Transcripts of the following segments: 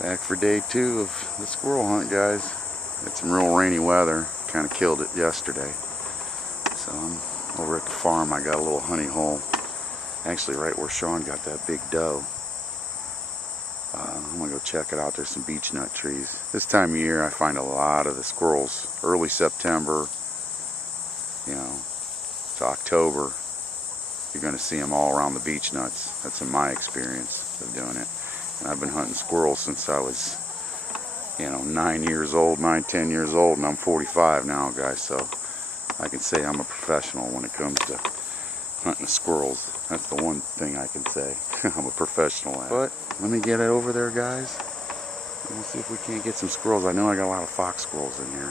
Back for day 2 of the squirrel hunt, guys. Had some real rainy weather, kind of killed it yesterday. So I'm over at the farm. I got a little honey hole, actually right where Sean got that big doe. I'm gonna go check it out. There's some beech nut trees. This time of year I find a lot of the squirrels. Early September, to October, you're gonna see them all around the beech nuts. That's in my experience of doing it. And I've been hunting squirrels since I was 9 years old, 9, 10 years old, and I'm 45 now, guys, so I can say I'm a professional when it comes to hunting the squirrels. That's the one thing I can say. I'm a professional at it. But let me get it over there, guys. We'll see if we can't get some squirrels. I know I got a lot of fox squirrels in here.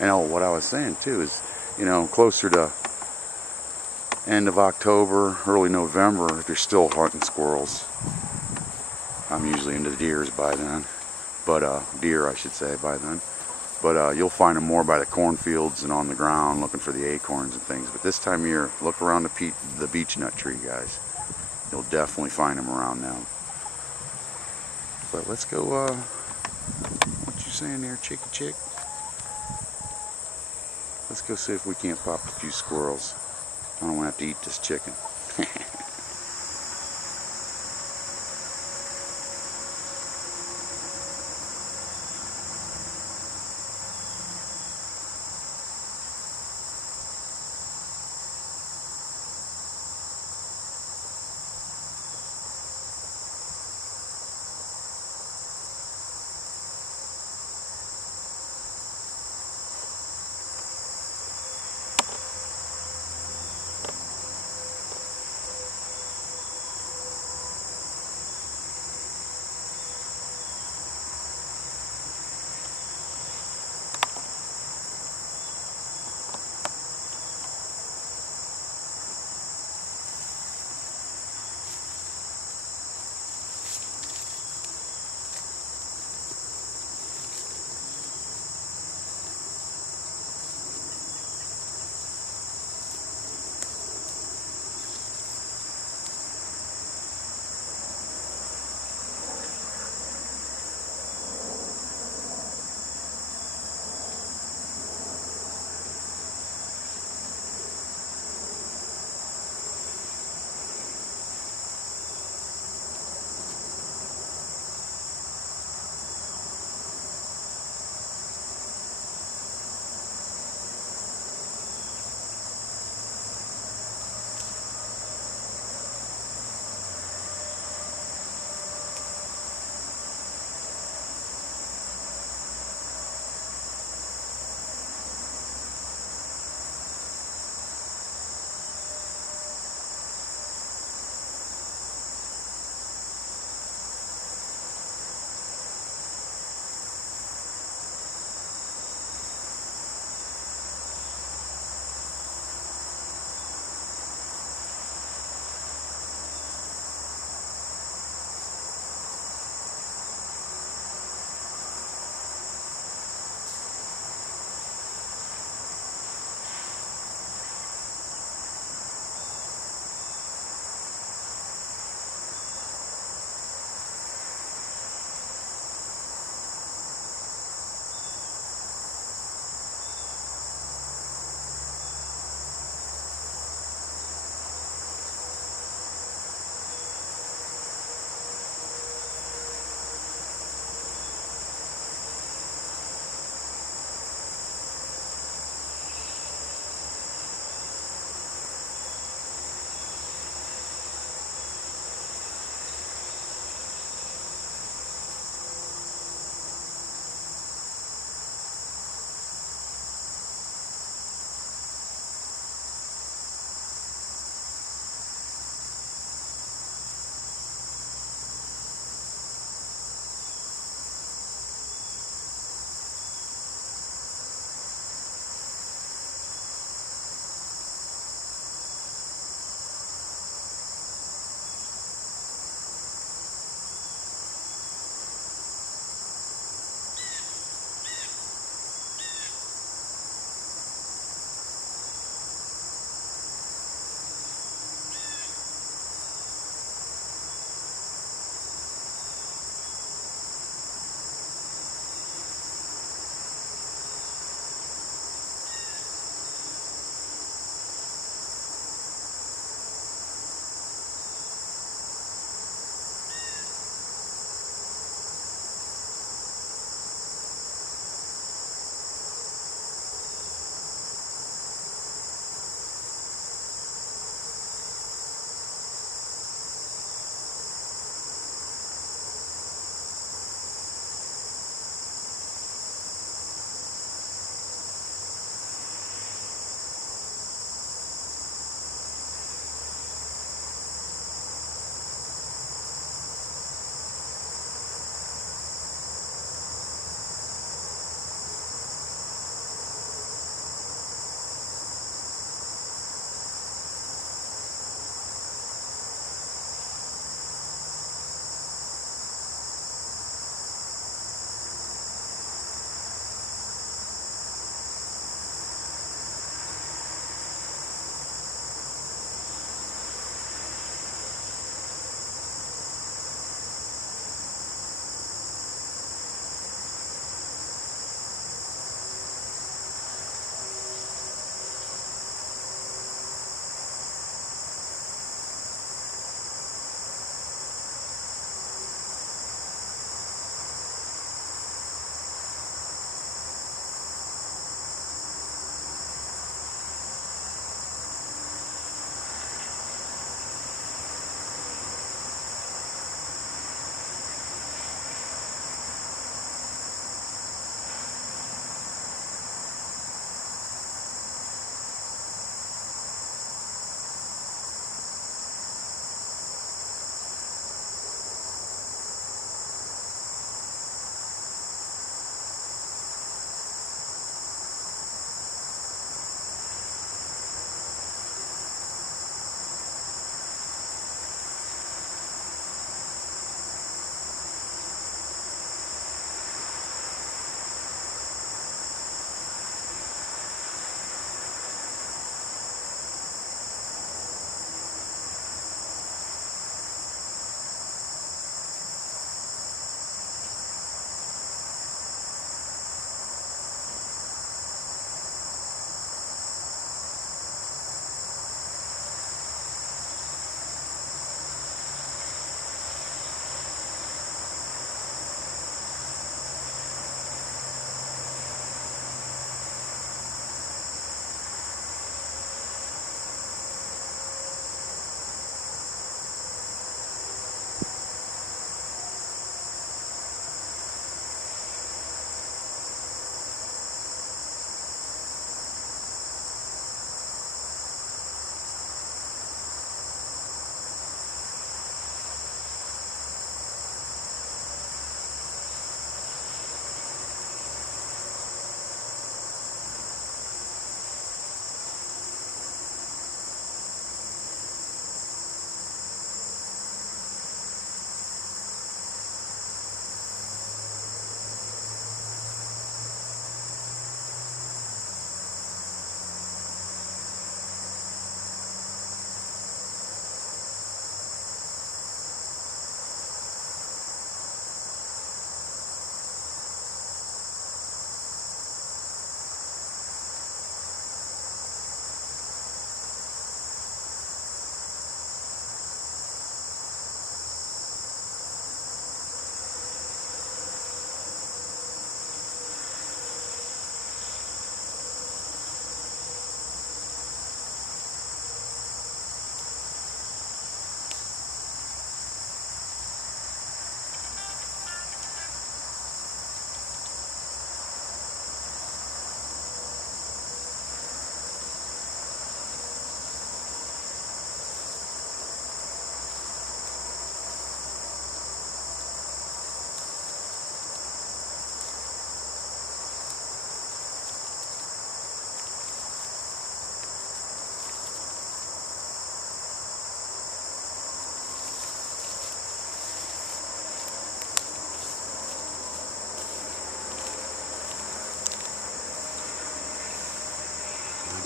And what I was saying too is, closer to end of October, early November, if you're still hunting squirrels, I'm usually into deers by then. But deer, I should say, by then. But you'll find them more by the cornfields and on the ground looking for the acorns and things. But this time of year, look around the beech nut tree, guys. You'll definitely find them around now. But let's go, what you saying there, chicky chick? Let's go see if we can't pop a few squirrels. I don't want to have to eat this chicken.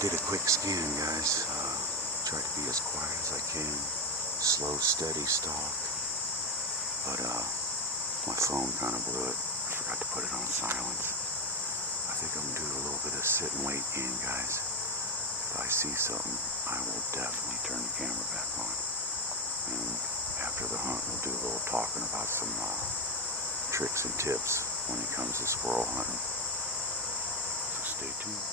Did a quick scan, guys. Tried to be as quiet as I can. Slow, steady stalk. But my phone kind of blew it. I forgot to put it on silence. I think I'm gonna do a little bit of sit and wait game, guys. If I see something, I will definitely turn the camera back on. And after the hunt, we'll do a little talking about some tricks and tips when it comes to squirrel hunting. So stay tuned.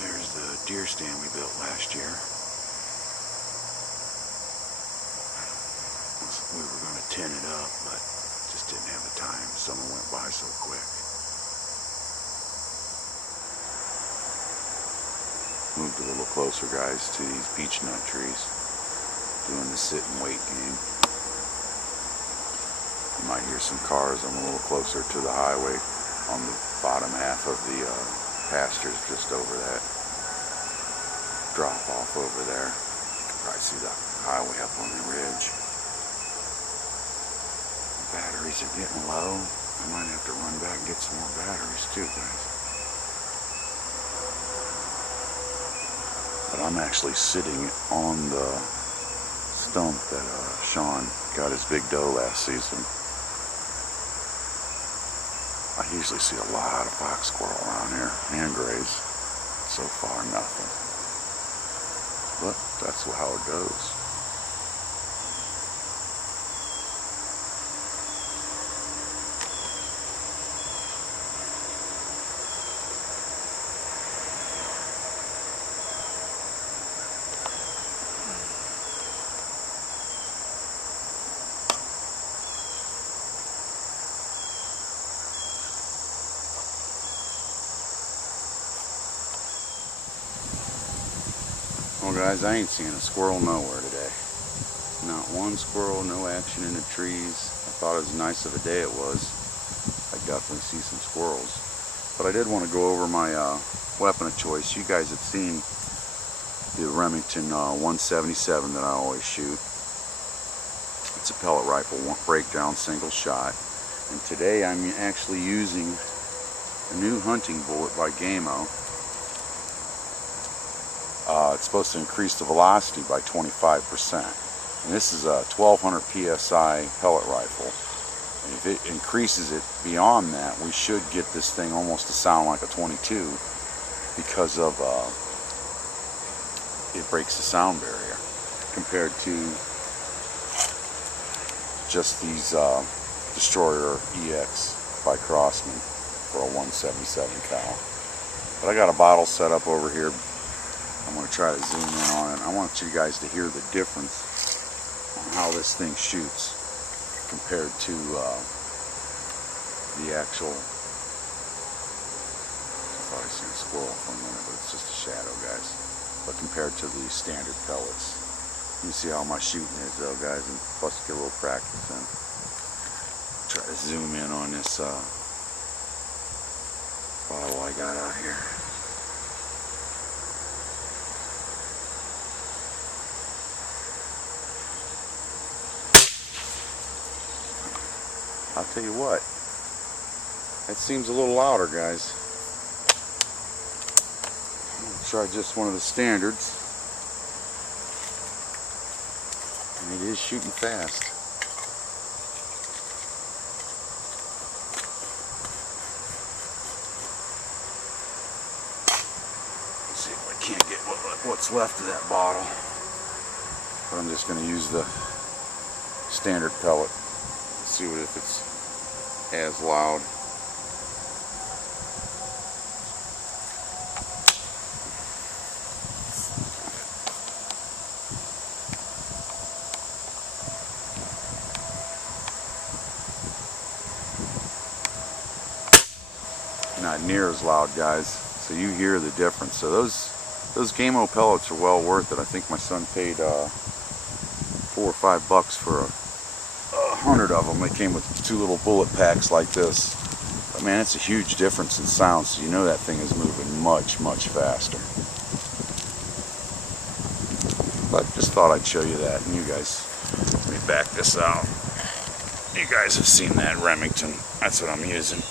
There's the deer stand we built last year. We were going to tin it up, but just didn't have the time. Summer went by so quick. Moved a little closer, guys, to these beech nut trees. Doing the sit and wait game. You might hear some cars. I'm a little closer to the highway on the bottom half of the pastures, just over that drop off over there. You can probably see the highway up on the ridge. The batteries are getting low. I might have to run back and get some more batteries too, guys. But I'm actually sitting on the stump that Sean got his big doe last season. I usually see a lot of fox squirrel around here, and grays. So far, nothing. But that's how it goes. Well, guys, I ain't seeing a squirrel nowhere today. Not one squirrel, no action in the trees. I thought as nice of a day it was, I'd definitely see some squirrels. But I did want to go over my weapon of choice. You guys have seen the Remington 177 that I always shoot. It's a pellet rifle, one breakdown, single shot. And today I'm actually using a new hunting bullet by Gamo. It's supposed to increase the velocity by 25%. And this is a 1200 PSI pellet rifle. And if it increases it beyond that, we should get this thing almost to sound like a 22 because of it breaks the sound barrier compared to just these Destroyer EX by Crossman for a 177 cal. But I got a bottle set up over here. I'm going to try to zoom in on it. I want you guys to hear the difference on how this thing shoots compared to the actual. I thought I seen a squirrel for a minute, but it's just a shadow, guys. But compared to the standard pellets, you see how my shooting is, though, guys, and plus get a little practice in. Try to zoom in on this bottle I got out here. I'll tell you what, that seems a little louder, guys. I'll try just one of the standards. And it is shooting fast. Let's see if I can't get what's left of that bottle. But I'm just going to use the standard pellet. See what if it's as loud. Not near as loud, guys. So you hear the difference. So those Gamo pellets are well worth it. I think my son paid $4 or $5 for 100 of them. They came with 2 little bullet packs like this. But man, it's a huge difference in sound, so you know that thing is moving much, much faster. But just thought I'd show you that, and you guys, let me back this out. You guys have seen that Remington. That's what I'm using.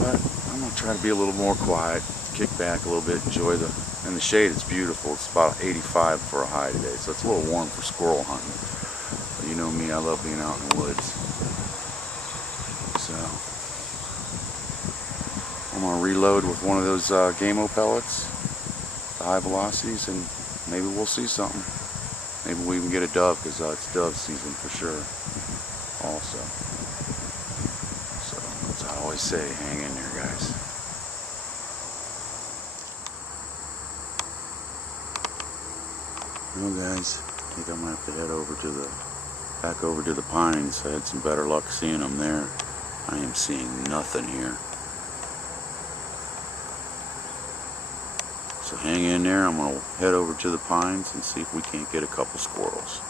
But I'm going to try to be a little more quiet, kick back a little bit, enjoy in the shade. It's beautiful. It's about 85 for a high today, so it's a little warm for squirrel hunting. But you know me, I love being out in the woods. So I'm gonna reload with one of those Game-O pellets, the high velocities, and maybe we'll see something. Maybe we even get a dove, because it's dove season for sure also. So as I always say, hang in there, guys. Well, guys, I think I might have to head over to back over to the pines. I had some better luck seeing them there. I am seeing nothing here. So hang in there. I'm going to head over to the pines and see if we can't get a couple squirrels.